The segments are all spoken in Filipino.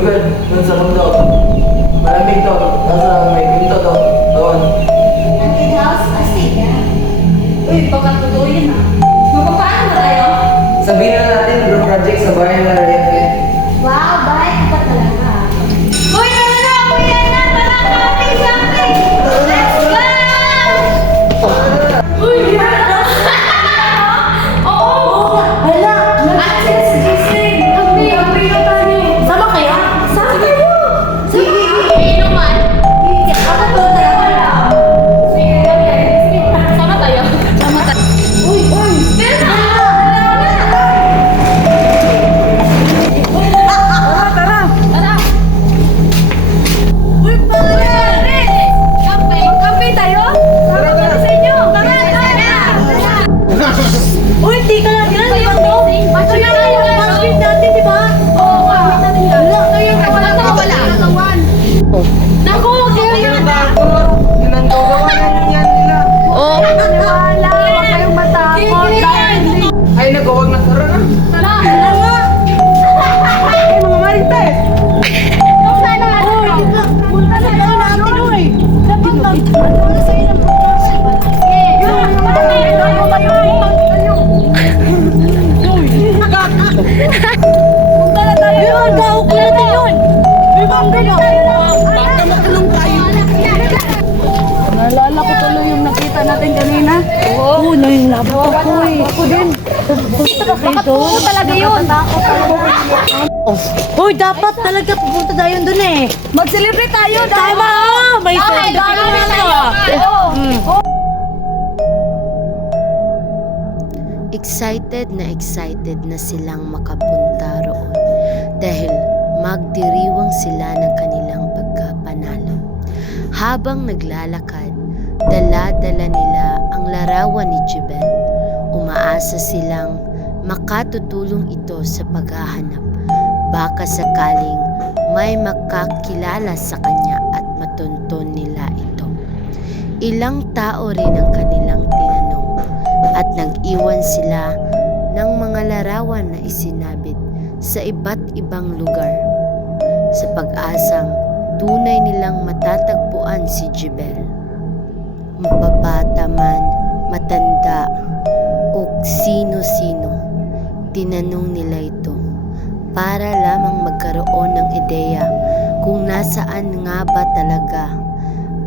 Lugad, dun sa mundo. Malamig to, nasa may pinto to. Doon. Hunting house, astig yan. Uy, baka totoo yun ah. Mapapaano ba tayo? Sabihin na natin, group project sa bayan na Rayet. Wow, bahay ko pa talaga. Uy, ano na? Uy, yan na! Tara, something! Let's go! Uy, yan! Oo! Hala! At si Gisling! Kami na tayo! Sama kayo? Sama kayo! Sige! Inuman! Ako to talaga! Sige, sama tayo! Sama tayo! Uy! Uy! Tara! Tara! Uy, pare! Kape tayo? Tara, tara! Sa inyo! Tara! Uy, di ka lang yan! Di ba to? Ito yung basket natin, di ba? Oo, basket natin yan. Ito yung wala. Naku, huwag kayo yan! Ginanggawa yan nila. Oo! Wala! Huwag kayong matakot! Ay, nagawag na tara na. Tara! Tara! Ay, mga marites. Punta na natin, uy! Dapat ano na sa'yo ng punta na tayo! Yun! Gawag na natin yun! Ibang gano'n! Baka makulong tayo! Naalala ko tuloy yung nakita natin kanina. Oo, na yung labot ako eh. Ako din. Baka po talaga yun. Uy, dapat talaga pupunta tayo dun eh. Mag-celebrate tayo. Tama! May celebrate tayo. Excited na silang makapunta roon dahil magdiriwang sila ng kanilang pagkapanalo. Habang naglalakad, dala-dala nila ang larawan ni Jubel. Umaasa silang makatutulong ito sa paghahanap. Baka sakaling may makakilala sa kanya at matunton nila ito. Ilang tao rin ang kanilang tinanong at nag-iwan sila ng mga larawan na isinabit sa iba't ibang lugar sa pag-asang tunay nilang matatagpuan si Jubel. Mapabata man, matanda, o sino-sino, tinanong nila ito para lamang magkaroon ng ideya kung nasaan nga ba talaga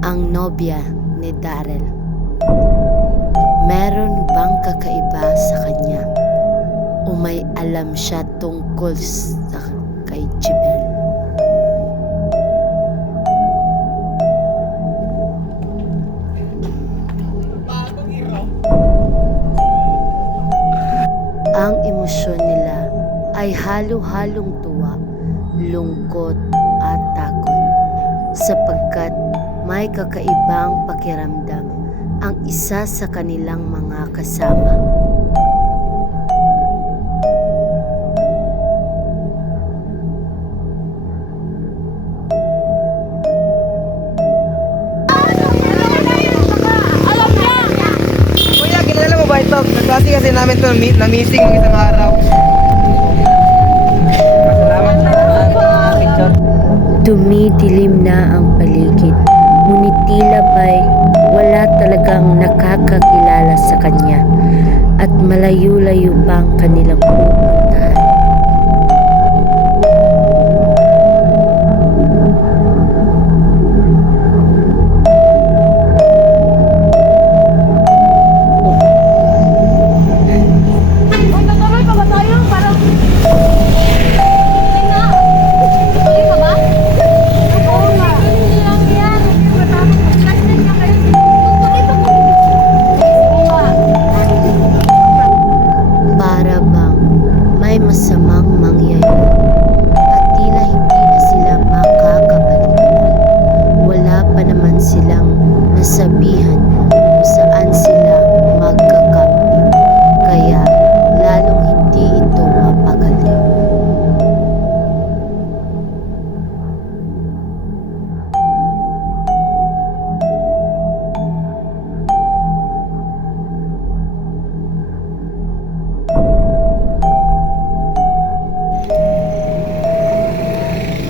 ang nobya ni Darrell. Meron bang kakaiba sa kanya o may alam siya tungkol sa kay Jubel? Ang emosyon nila ay halo-halong tuwa, lungkot at takot sapagkat may kakaibang pakiramdam ang isa sa kanilang mga kasama. Kuya, kilala mo ba ito? Nagkasi kasi namin ito na-missing ng isang araw. Salamat sa picture. Dumidilim na ang paligid, ngunit tila ba'y wala talagang nakakakilala sa kanya at malayo-layo pa ang kanilang pupuntahan. Magkatuloy pa ba tayo? Parang... Tuloy pa ba? Oo nga. Tuloy lang yan. Plastic na kayo. Tuloy pa ba? Oo nga. Para bang may mas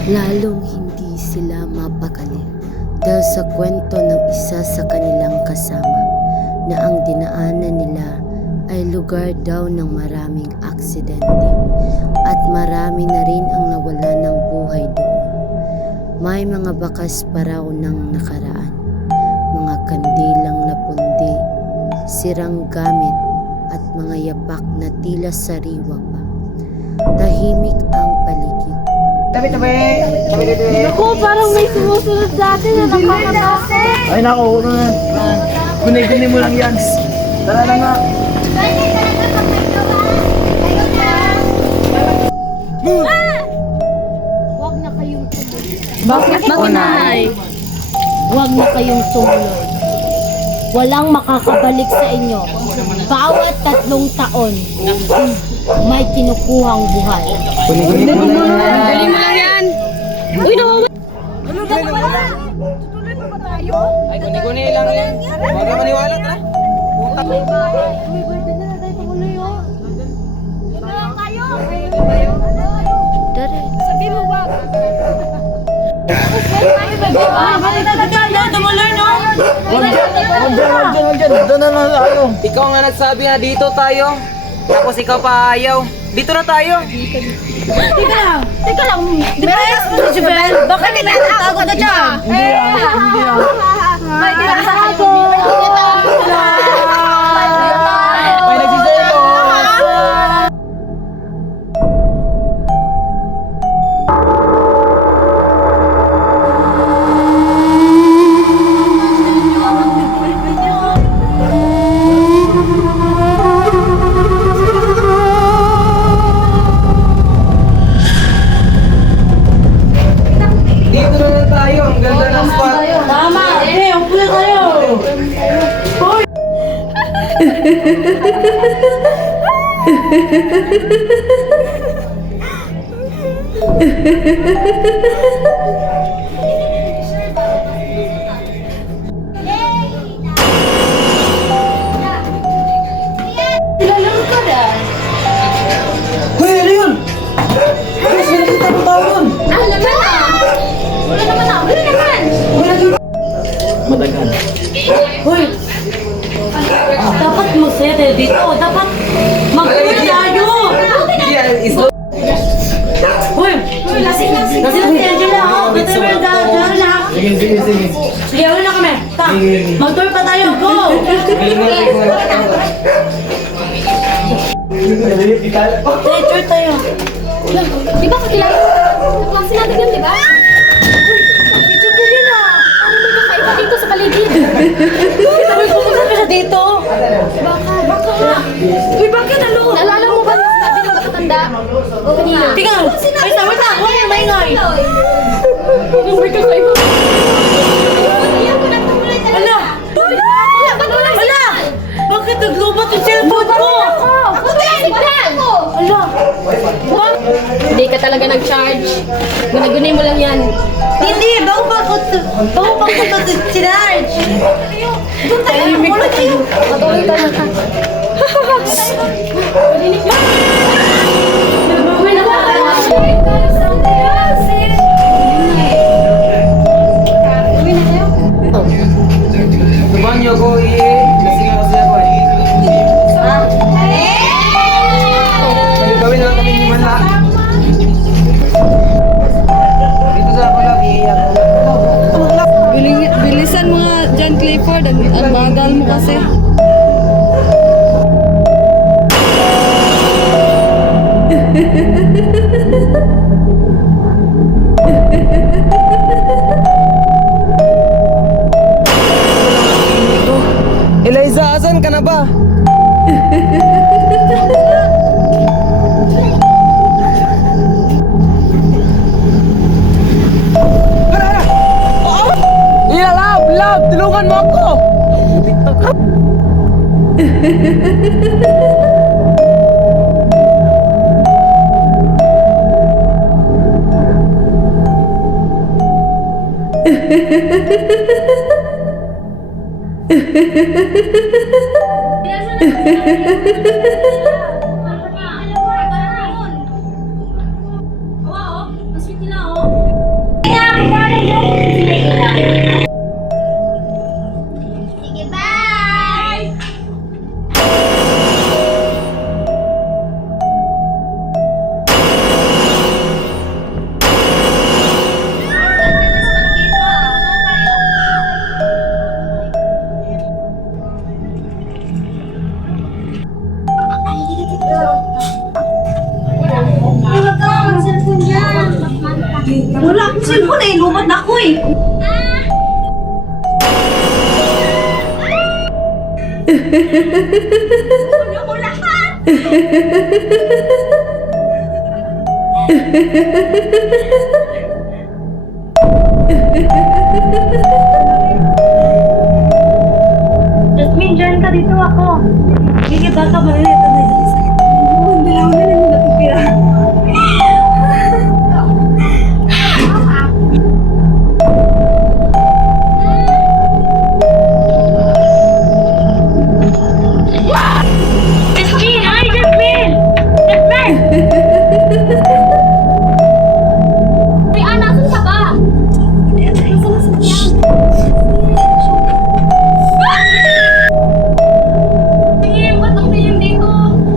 Lalong hindi sila mapakali dahil sa kwento ng isa sa kanilang kasama na ang dinaanan nila ay lugar daw ng maraming aksidente at marami na rin ang nawala ng buhay doon. May mga bakas pa raw ng nakaraan, mga kandilang napundi, sirang gamit at mga yapak na tila sariwa pa. Tahimik ang paligid. Tabi. Ako, parang may sumusunod sa atin na nakakatakot. Ay nako, ano na. Gunay-gunay mo lang yan. Tara na nga. Huwag na kayong tumulong. Bakit Nanay? Huwag na kayong tumulong. Walang makakabalik sa inyo. Bawat 3 taon, may kinukuhang buhay. Gunay-gunay mo lang yan. Dali mo lang yan. Uy, nawawa. Ay, gunay-gunay lang yan. Huwag ka maniwala, tara. Putak. Dari. Sabi mo ba? Huwag dyan. Doon na lang tayo. Ikaw nga nagsabi na dito tayo. Tapos ikaw pa ayaw. Dito na tayo. Teka lang. Jubel, bakit nagtatago ka dyan? Hindi ah. May ginagago. May nagsiselo. Dito na lang tayo. Ang ganda ng spot. Tama. Upo na tayo. Nilalaro ka na. Hoy, ano yun? Guys, nakita mo tao yun. Wala naman Wala naman. Madagan. Hoy! Dapat mo settle dito. Dapat mag-uwi tayo. Yeah, is Hoy! Lasing si Angela. Ito yung gagawin na. Sige. Sige, uwi na kami. Ta, mag-tour pa tayo. Go! Tour tayo. Di ba kakilala? Klase natin yun, di ba? Video ko yun ah. Ano may kakaiba dito sa paligid? Sabi ko kung saan dito. Baka. Uy, bakit ano? Naalala mo ba sabi ng matatanda? O kanina? Tingnan. Ay, sabi na. Huwag yung maingay. Yung may kakaiba. Hala! Hala! Bakit naglubat yung cellphone ko? Hala! Hindi ka talaga nag-charge. Gunagunin mo lang yan. Hindi! Bago pa ako ito sinarge! Doon tayo! Wala tayo! Patuloy ka na ka. Malinig na. Uwi na tayo. Uwi na tayo. Tumahan niyo ako lasing ako siya ko May gawin na kami ni Manla. Dito sa ako lang, iiyak ko. Bilisan mo nga John Clifford, ang bagal mo kasi. Eliza, asan ka na ba? Love, tulungan mo ako! Wow, oh. Ang sweet nila, oh. Sige, bye! Wala akong cellphone eh. Lumad na ako eh. Jasmine, join ka dito ako. Sige, baka malilito na yung sakit. Hindi lang na lang natupira. Jasmine! Ay, Jasmine! Jasmine! Ay, nasan ka ba? Sige, ba't ang dilim dito?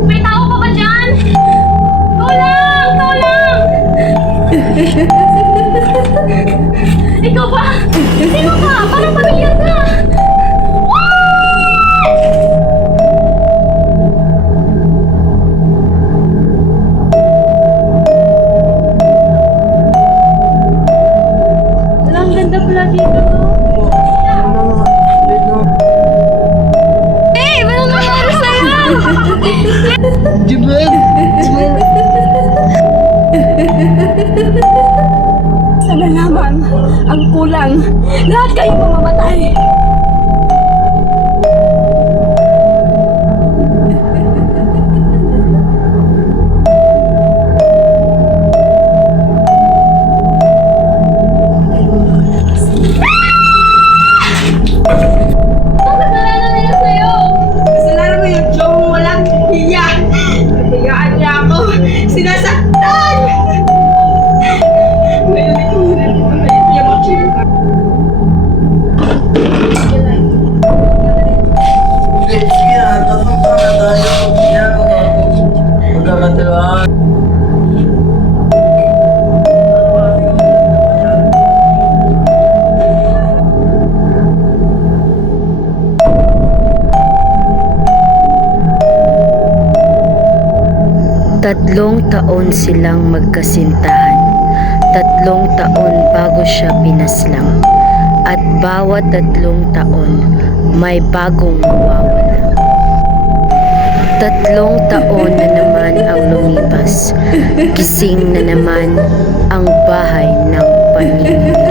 May tao pa ba dyan? Tulang! Tulang! Ikaw ba? Sino ka? Parang pamilya ka! Ang ganda pala dito. Hey! Ano nangyari sa'yo? Sana naman ang kulang. Lahat kayo mamamatay. Ang kasalanan nila sa'yo. Kasalanan mo yung chong walang hiya. Hiyaan niya ako. Sinasaktan! Ngayon ito na yung machine. Sige na, tatlong taon na tayo. Yan, magkakatilaan. Tatlong taon silang magkasintahan. 3 taon bago siya pinaslang. At bawat 3 taon, may bagong mawawala. 3 taon na naman ang lumipas. Gising na naman ang bahay ng pamilya.